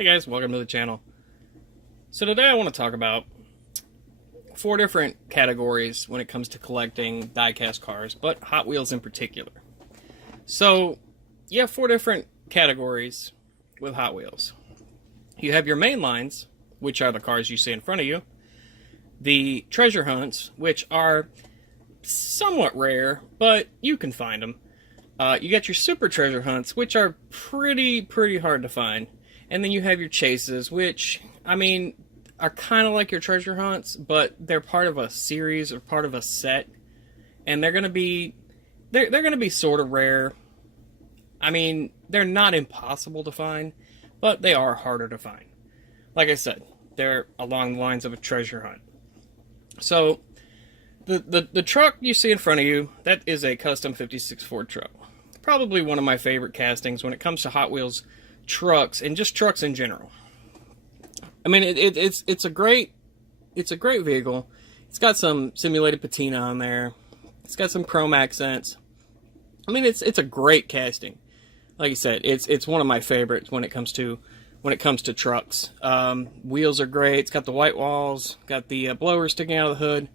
Hey guys, welcome to the channel. So today I want to talk about 4 different categories when it comes to collecting die-cast cars, but Hot Wheels in particular. So you have 4 different categories with Hot Wheels. You have your main lines, which are the cars you see in front of you. The treasure hunts, which are somewhat rare, but you can find them. You got your super treasure hunts, which are pretty hard to find. And then you have your chases, which, I mean, are kind of like your treasure hunts, but they're part of a series or part of a set. And they're going to be, they're going to be sort of rare. I mean, they're not impossible to find, but they are harder to find. Like I said, they're along the lines of a treasure hunt. So, the truck you see in front of you, that is a custom 56 Ford truck. Probably one of my favorite castings when it comes to Hot Wheels trucks and just trucks in general. I mean, it's a great vehicle. It's got some simulated patina on there. It's got some chrome accents. I mean, it's a great casting. Like I said, it's one of my favorites when it comes to trucks. Wheels are great. It's got the white walls, got the blower sticking out of the hood.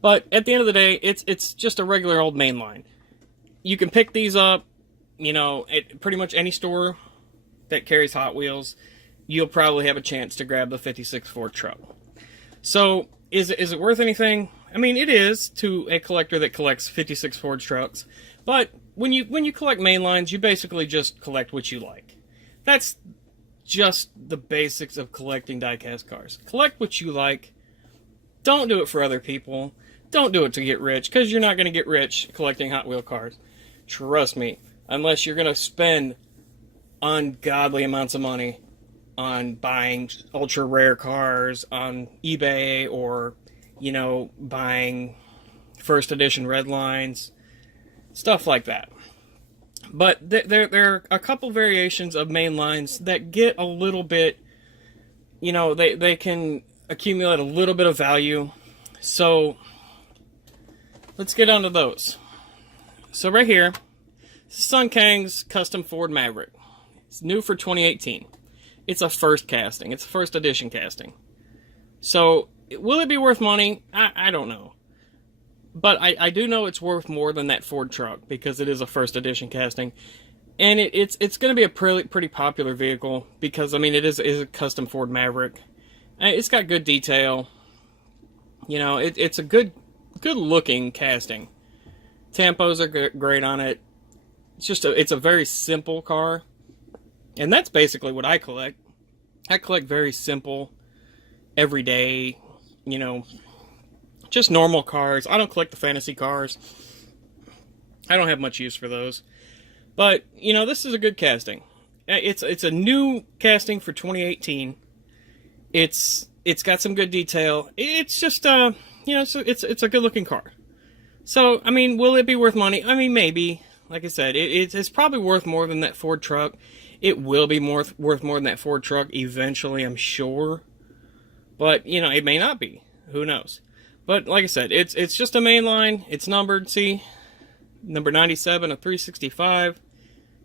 But at the end of the day, it's just a regular old mainline. You can pick these up, you know, at pretty much any store that carries Hot Wheels. You'll probably have a chance to grab the 56 Ford truck. So, is it worth anything? I mean, it is to a collector that collects 56 Ford trucks. But when you collect mainlines, you basically just collect what you like. That's just the basics of collecting die-cast cars. Collect what you like. Don't do it for other people. Don't do it to get rich, because you're not going to get rich collecting Hot Wheel cars. Trust me. Unless you're going to spend ungodly amounts of money on buying ultra rare cars on eBay, or, you know, buying first edition red lines, stuff like that. But there are a couple variations of main lines that get a little bit, you know, they can accumulate a little bit of value. So let's get onto those. So right here, Sun Kang's custom Ford Maverick. It's new for 2018. It's a first casting. It's a first edition casting. So, will it be worth money? I don't know. But I do know it's worth more than that Ford truck, because it is a first edition casting. And it's going to be a pretty popular vehicle, because, I mean, it is a custom Ford Maverick. It's got good detail. You know, it's a good looking casting. Tampos are great on it. It's a very simple car. And that's basically what I collect. I collect very simple, everyday, you know, just normal cars. I don't collect the fantasy cars. I don't have much use for those. But, you know, this is a good casting. It's a new casting for 2018. It's got some good detail. It's just, you know, it's a good looking car. So, I mean, will it be worth money? I mean, maybe. Like I said, it's probably worth more than that Ford truck. It will be worth more than that Ford truck eventually, I'm sure. But, you know, it may not be. Who knows? But, like I said, it's just a main line. It's numbered, see? Number 97 of 365.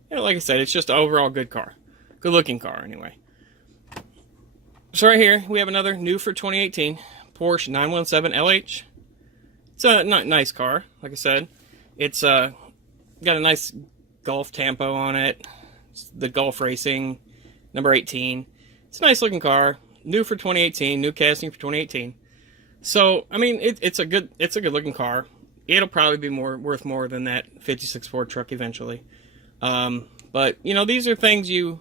You know, like I said, it's just an overall good car. Good looking car, anyway. So right here, we have another new for 2018 Porsche 917 LH. It's a nice car, like I said. It's got a nice Golf Tampo on it. It's the Golf Racing, number 18. It's a nice looking car. New for 2018. New casting for 2018. So, I mean, it's a good looking car. It'll probably be worth more than that 56 Ford truck eventually. But, you know, these are things you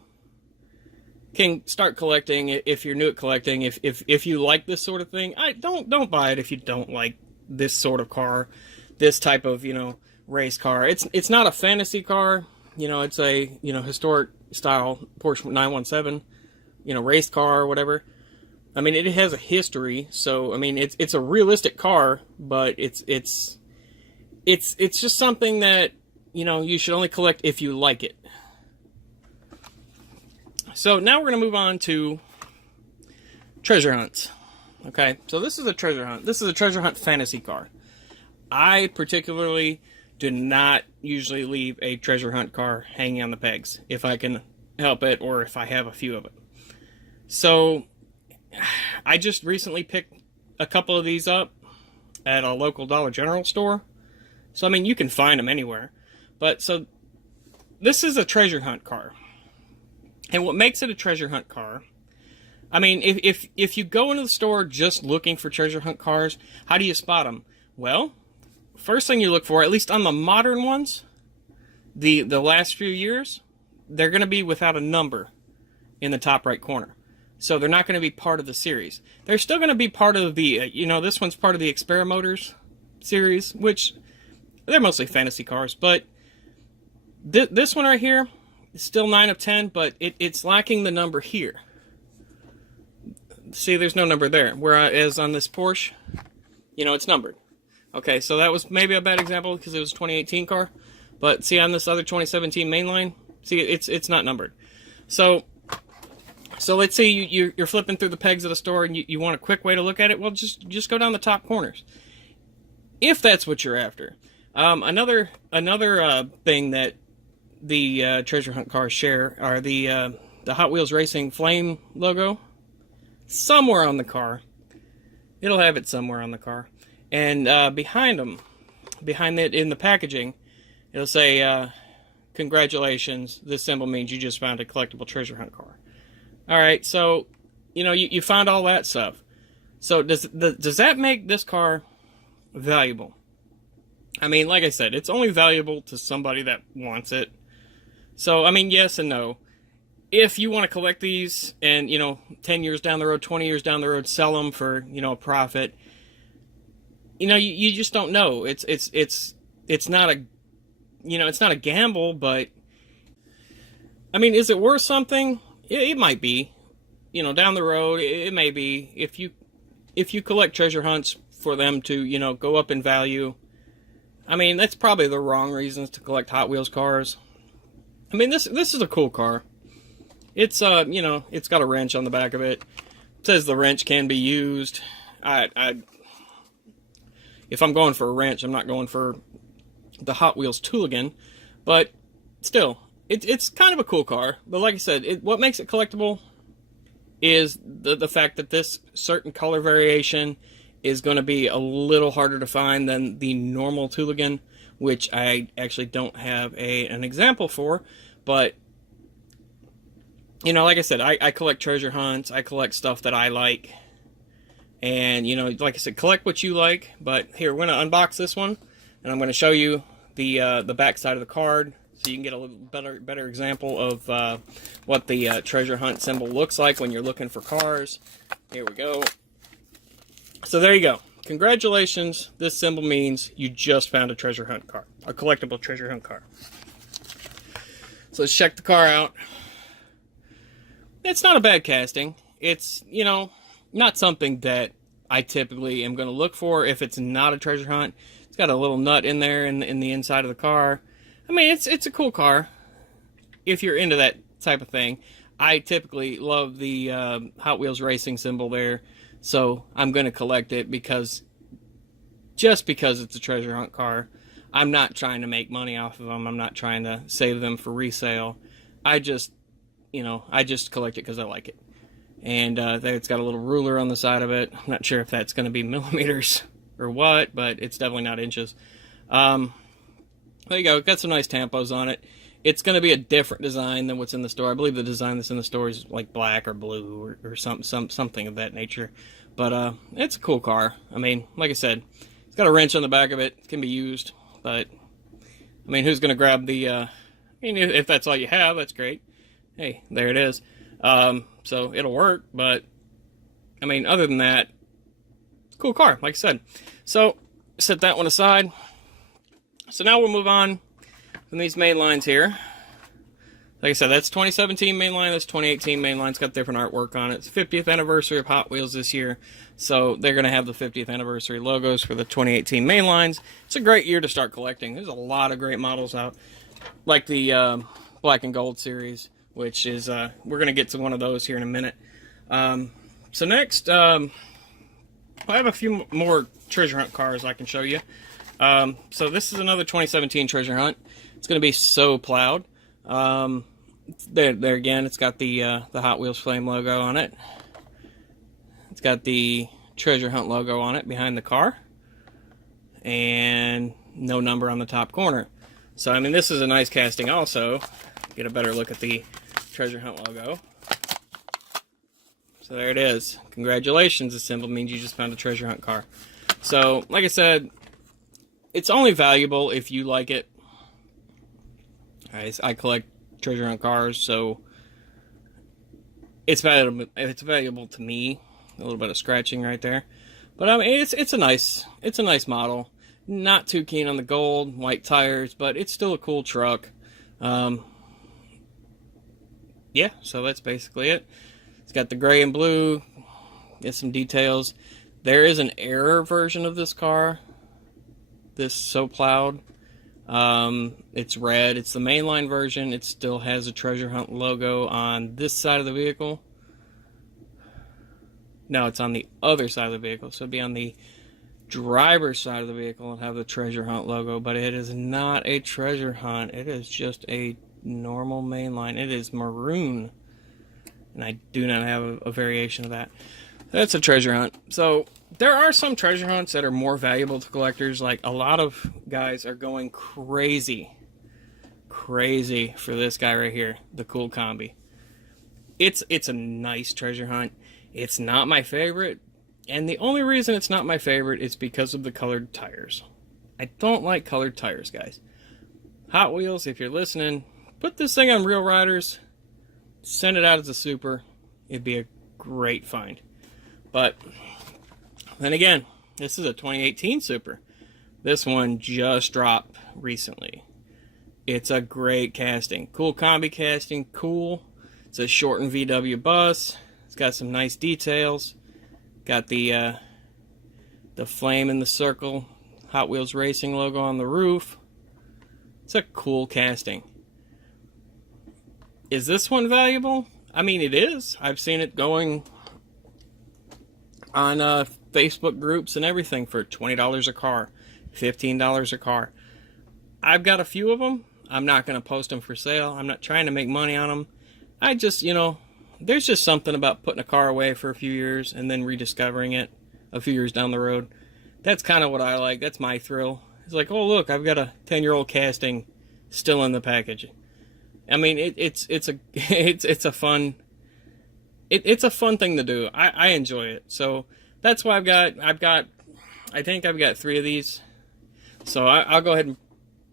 can start collecting if you're new at collecting. If you like this sort of thing, don't buy it if you don't like this sort of car, this type of, you know, race car. It's not a fantasy car. You know, it's a, you know, historic style Porsche 917, you know, race car or whatever. I mean, it has a history, so I mean, it's a realistic car, but it's just something that, you know, you should only collect if you like it. So now we're gonna move on to treasure hunts. Okay, so this is a treasure hunt. This is a treasure hunt fantasy car. I particularly do not usually leave a treasure hunt car hanging on the pegs if I can help it, or if I have a few of it. So I just recently picked a couple of these up at a local Dollar General store. So I mean, you can find them anywhere. But so this is a treasure hunt car. And what makes it a treasure hunt car, I mean, if you go into the store just looking for treasure hunt cars, how do you spot them? Well, first thing you look for, at least on the modern ones, the last few years, they're going to be without a number in the top right corner. So they're not going to be part of the series. They're still going to be part of the, this one's part of the Experimotors series, which they're mostly fantasy cars. But this one right here is still 9 of 10, but it's lacking the number here. See, there's no number there. Whereas on this Porsche, it's numbered. Okay, so that was maybe a bad example because it was a 2018 car. But see, on this other 2017 mainline, see, it's not numbered. So let's say you're flipping through the pegs of the store and you want a quick way to look at it. Well, just go down the top corners, if that's what you're after. Another thing that the treasure hunt cars share are the Hot Wheels Racing Flame logo. Somewhere on the car, it'll have it somewhere on the car, and behind it in the packaging, it'll say, "Congratulations! This symbol means you just found a collectible treasure hunt car." All right, so you found all that stuff. So does that make this car valuable? I mean, like I said, it's only valuable to somebody that wants it. So I mean, yes and no. If you want to collect these and 10 years down the road, 20 years down the road, sell them for a profit, you just don't know. It's not a it's not a gamble, but I mean, is it worth something? It might be. Down the road, it may be. If you collect treasure hunts for them to go up in value, I mean, that's probably the wrong reasons to collect Hot Wheels cars. I mean, this is a cool car. It's it's got a wrench on the back of it. It says the wrench can be used. If I'm going for a wrench, I'm not going for the Hot Wheels Tooligan, but still, it's kind of a cool car. But like I said, what makes it collectible is the fact that this certain color variation is going to be a little harder to find than the normal Tooligan, which I actually don't have an example for, but like I said, I collect treasure hunts. I collect stuff that I like. And, like I said, collect what you like. But here, we're going to unbox this one. And I'm going to show you the back side of the card. So you can get a little better example of what the treasure hunt symbol looks like when you're looking for cars. Here we go. So there you go. Congratulations. This symbol means you just found a treasure hunt car. A collectible treasure hunt car. So let's check the car out. It's not a bad casting. It's, not something that I typically am going to look for if it's not a treasure hunt. It's got a little nut in there in the inside of the car. I mean, it's a cool car if you're into that type of thing. I typically love the Hot Wheels Racing symbol there, so I'm going to collect it just because it's a treasure hunt car. I'm not trying to make money off of them. I'm not trying to save them for resale. I just collect it because I like it. And there it's got a little ruler on the side of it. I'm not sure if that's going to be millimeters or what, but it's definitely not inches. There you go. Got some nice tampos on it. It's going to be a different design than what's in the store. I believe the design that's in the store is like black or blue or something of that nature. But it's a cool car. I mean, like I said, it's got a wrench on the back of it. It can be used. But, I mean, who's going to grab the... if that's all you have, that's great. Hey, there it is. So it'll work, but I mean, other than that, cool car, like I said. So set that one aside. So now we'll move on from these main lines here. Like I said, that's 2017 mainline, that's 2018 mainline. It's got different artwork on it. It's the 50th anniversary of Hot Wheels this year, so they're going to have the 50th anniversary logos for the 2018 mainlines. It's a great year to start collecting. There's a lot of great models out, like the Black and Gold series, which is, we're going to get to one of those here in a minute. So next, I have a few more treasure hunt cars I can show you. So this is another 2017 treasure hunt. It's going to be so plowed. There again, it's got the Hot Wheels Flame logo on it. It's got the treasure hunt logo on it behind the car, and no number on the top corner. So I mean, this is a nice casting. Also, get a better look at the treasure hunt logo. So there it is. Congratulations! This symbol means you just found a treasure hunt car. So, like I said, it's only valuable if you like it. I collect treasure hunt cars, so it's valuable to me. A little bit of scratching right there, but I mean it's a nice model. Not too keen on the gold, white tires, but it's still a cool truck. Yeah, so that's basically it. It's got the gray and blue. Get some details. There is an error version of this car. This So Plowed. It's red. It's the mainline version. It still has a treasure hunt logo on this side of the vehicle. No, it's on the other side of the vehicle. So it'd be on the driver's side of the vehicle and have the treasure hunt logo, but it is not a treasure hunt. It is just a normal mainline. It is maroon, and I do not have a variation of that. That's a treasure hunt. So there are some treasure hunts that are more valuable to collectors. Like, a lot of guys are going crazy for this guy right here, the Cool Combi. It's a nice treasure hunt. It's not my favorite, and the only reason it's not my favorite is because of the colored tires. I don't like colored tires, guys. Hot Wheels, if you're listening, put this thing on Real Riders, send it out as a super. It'd be a great find. But then again, this is a 2018 Super. This one just dropped recently. It's a great casting. Cool Combi casting, cool. It's a shortened VW bus. It's got some nice details. Got the flame in the circle, Hot Wheels Racing logo on the roof. It's a cool casting. Is this one valuable? I mean, it is. I've seen it going on Facebook groups and everything for $20 a car, $15 a car. I've got a few of them. I'm not going to post them for sale. I'm not trying to make money on them. I just, there's just something about putting a car away for a few years and then rediscovering it a few years down the road. That's kind of what I like. That's my thrill. It's like, oh look, I've got a 10-year-old casting still in the package. I mean, it's a fun thing to do. I enjoy it. So that's why I think I've got 3 of these. So I'll go ahead and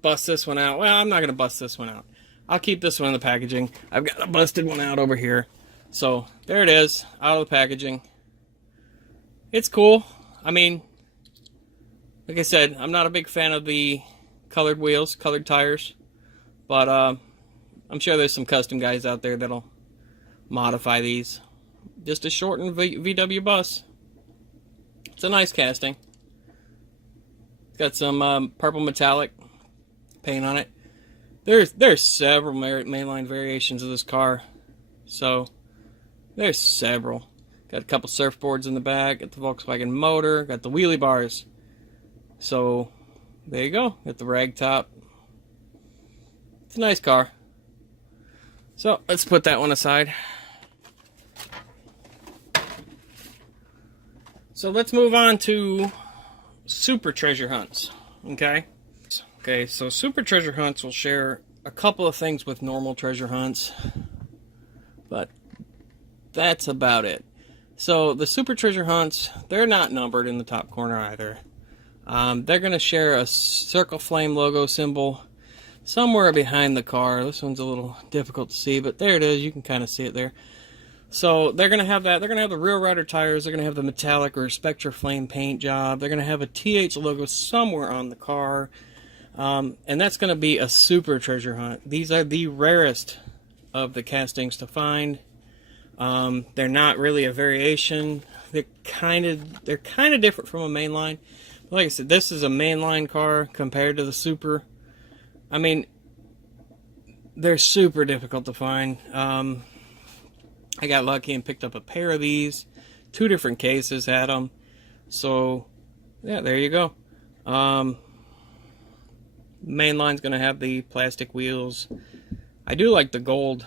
bust this one out. Well, I'm not going to bust this one out. I'll keep this one in the packaging. I've got a busted one out over here. So there it is, out of the packaging. It's cool. I mean, like I said, I'm not a big fan of the colored wheels, colored tires. But I'm sure there's some custom guys out there that'll modify these. Just a shortened VW bus. It's a nice casting. It's got some purple metallic paint on it. There's several mainline variations of this car. So there's several. Got a couple surfboards in the back. Got the Volkswagen motor. Got the wheelie bars. So there you go. Got the rag top. It's a nice car. So let's put that one aside. So let's move on to super treasure hunts. Okay, so super treasure hunts will share a couple of things with normal treasure hunts, but that's about it. So the super treasure hunts, they're not numbered in the top corner either. They're going to share a circle flame logo symbol somewhere behind the car. This one's a little difficult to see, but there it is. You can kind of see it there. So they're going to have that. They're going to have the Real Rider tires. They're going to have the metallic or Spectra flame paint job. They're going to have a TH logo somewhere on the car. And that's going to be a super treasure hunt. These are the rarest of the castings to find. They're not really a variation. They're kind of different from a mainline. But like I said, this is a mainline car compared to the super. I mean, they're super difficult to find. I got lucky and picked up a pair of these. 2 different cases had them. So, yeah, there you go. Mainline's going to have the plastic wheels. I do like the gold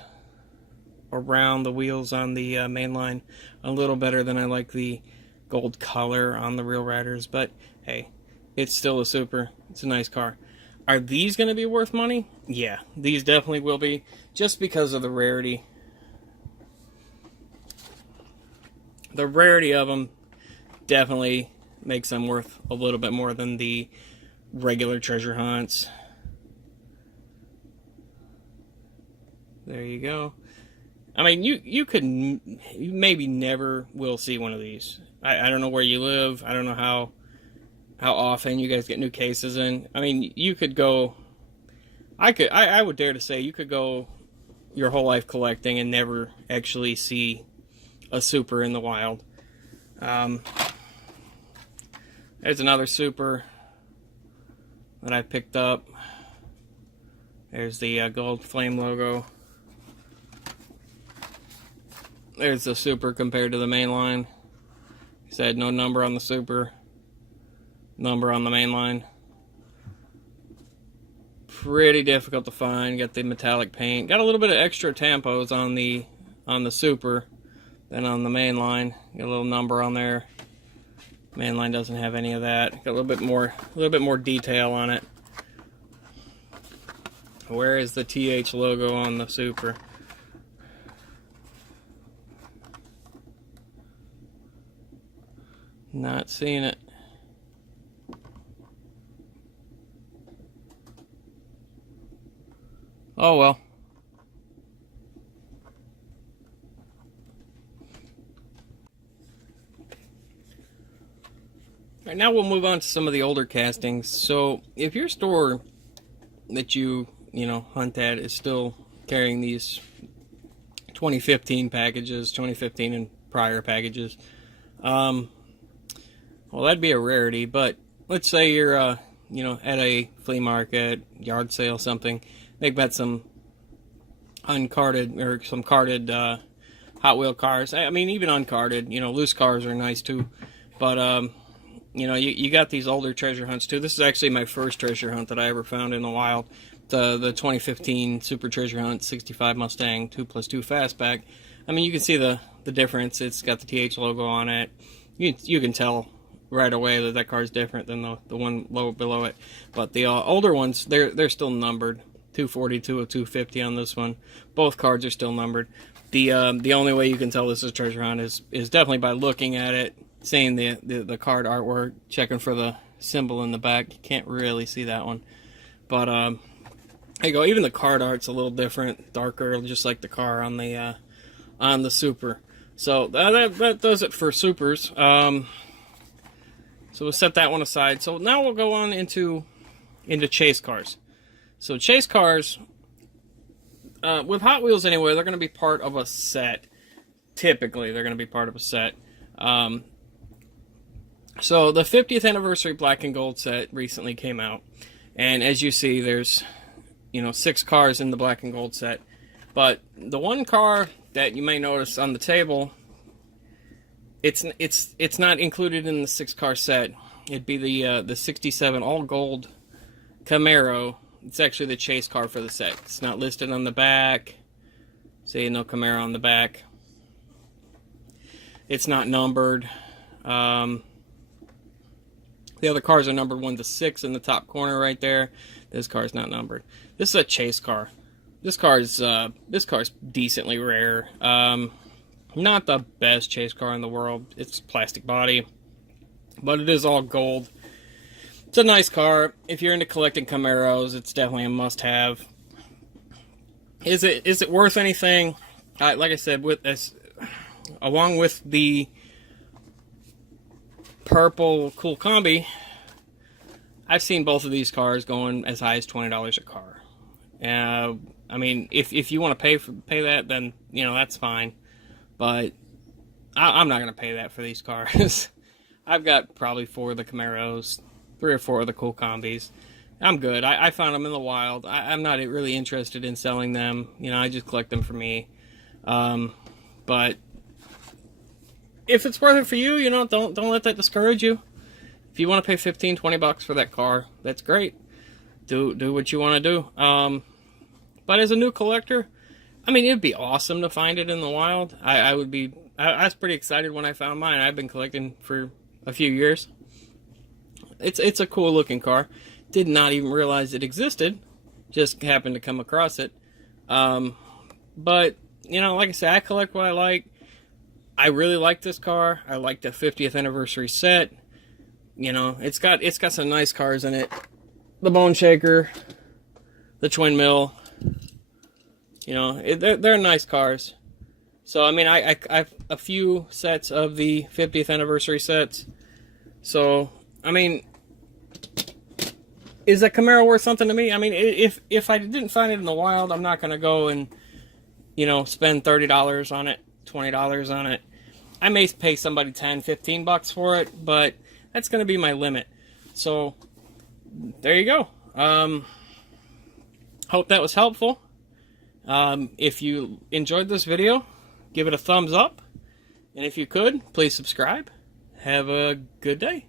around the wheels on the main line a little better than I like the gold color on the Real Riders, but hey, it's still a Super. It's a nice car. Are these going to be worth money? Yeah, these definitely will be, just because of the rarity. The rarity of them definitely makes them worth a little bit more than the regular treasure hunts. There you go. I mean, you maybe never will see one of these. I don't know where you live. I don't know how often you guys get new cases in. I mean, you could go. I would dare to say you could go your whole life collecting and never actually see a Super in the wild. There's another Super that I picked up. There's the gold flame logo. There's the Super compared to the main line. He said no number on the Super, number on the main line. Pretty difficult to find. Got the metallic paint. Got a little bit of extra tampos on the Super than on the main line. Got a little number on there. Main line doesn't have any of that. Got a little bit more detail on it. Where is the TH logo on the Super? Not seeing it. Oh well. Alright, now we'll move on to some of the older castings. So if your store that you hunt at is still carrying these 2015 packages, 2015 and prior packages, well, that'd be a rarity. But let's say you're at a flea market, yard sale, something. They've got some uncarded or some carded Hot Wheel cars. I mean, even uncarded, loose cars are nice too. But you got these older treasure hunts too. This is actually my first treasure hunt that I ever found in the wild. The 2015 Super Treasure Hunt 65 Mustang 2+2 Fastback. I mean, you can see the difference. It's got the TH logo on it. You can tell right away that car is different than the one below it. But the older ones, they're still numbered. 242 of 250 on this one. Both cards are still numbered. The only way you can tell this is treasure hunt is definitely by looking at it, seeing the card artwork, checking for the symbol in the back. You can't really see that one, but there you go. Even the card art's a little different, darker, just like the car on the Super. So that does it for Supers. So we'll set that one aside. So now we'll go on into chase cars. So chase cars, with Hot Wheels anyway, they're going to be part of a set. Typically, they're going to be part of a set. So the 50th anniversary black and gold set recently came out. And as you see, there's 6 cars in the black and gold set. But the one car that you may notice on the table, it's not included in the 6-car set. It'd be the 67 all gold Camaro. It's actually the chase car for the set. It's not listed on the back. See, no Camaro on the back. It's not numbered. The other cars are numbered 1 to 6 in the top corner right there. This car's not numbered. This is a chase car. This car's decently rare. Not the best chase car in the world. It's plastic body, but it is all gold. It's a nice car. If you're into collecting Camaros, it's definitely a must-have. Is it worth anything? Like I said, with this, along with the purple cool combi, I've seen both of these cars going as high as $20 a car. I mean, if you want to pay that, then that's fine. But I'm not going to pay that for these cars. I've got probably 4 of the Camaros, 3 or 4 of the cool combis. I'm good. I found them in the wild. I'm not really interested in selling them. I just collect them for me. But if it's worth it for you, don't let that discourage you. If you want to pay $15-20 for that car, that's great. Do what you want to do. But as a new collector, I mean, it'd be awesome to find it in the wild. I would be. I was pretty excited when I found mine. I've been collecting for a few years. It's a cool looking car. Did not even realize it existed. Just happened to come across it. But you know, like I said, I collect what I like. I really like this car. I like the 50th anniversary set. You know, it's got some nice cars in it. The Bone Shaker, the Twin Mill. You know, they're nice cars. So, I mean, I have a few sets of the 50th anniversary sets. So, I mean, is a Camaro worth something to me? I mean, if I didn't find it in the wild, I'm not going to go and, you know, spend $30 on it, $20 on it. I may pay somebody $10, $15 for it, but that's going to be my limit. So, there you go. Hope that was helpful. If you enjoyed this video, give it a thumbs up. And if you could, please subscribe. Have a good day.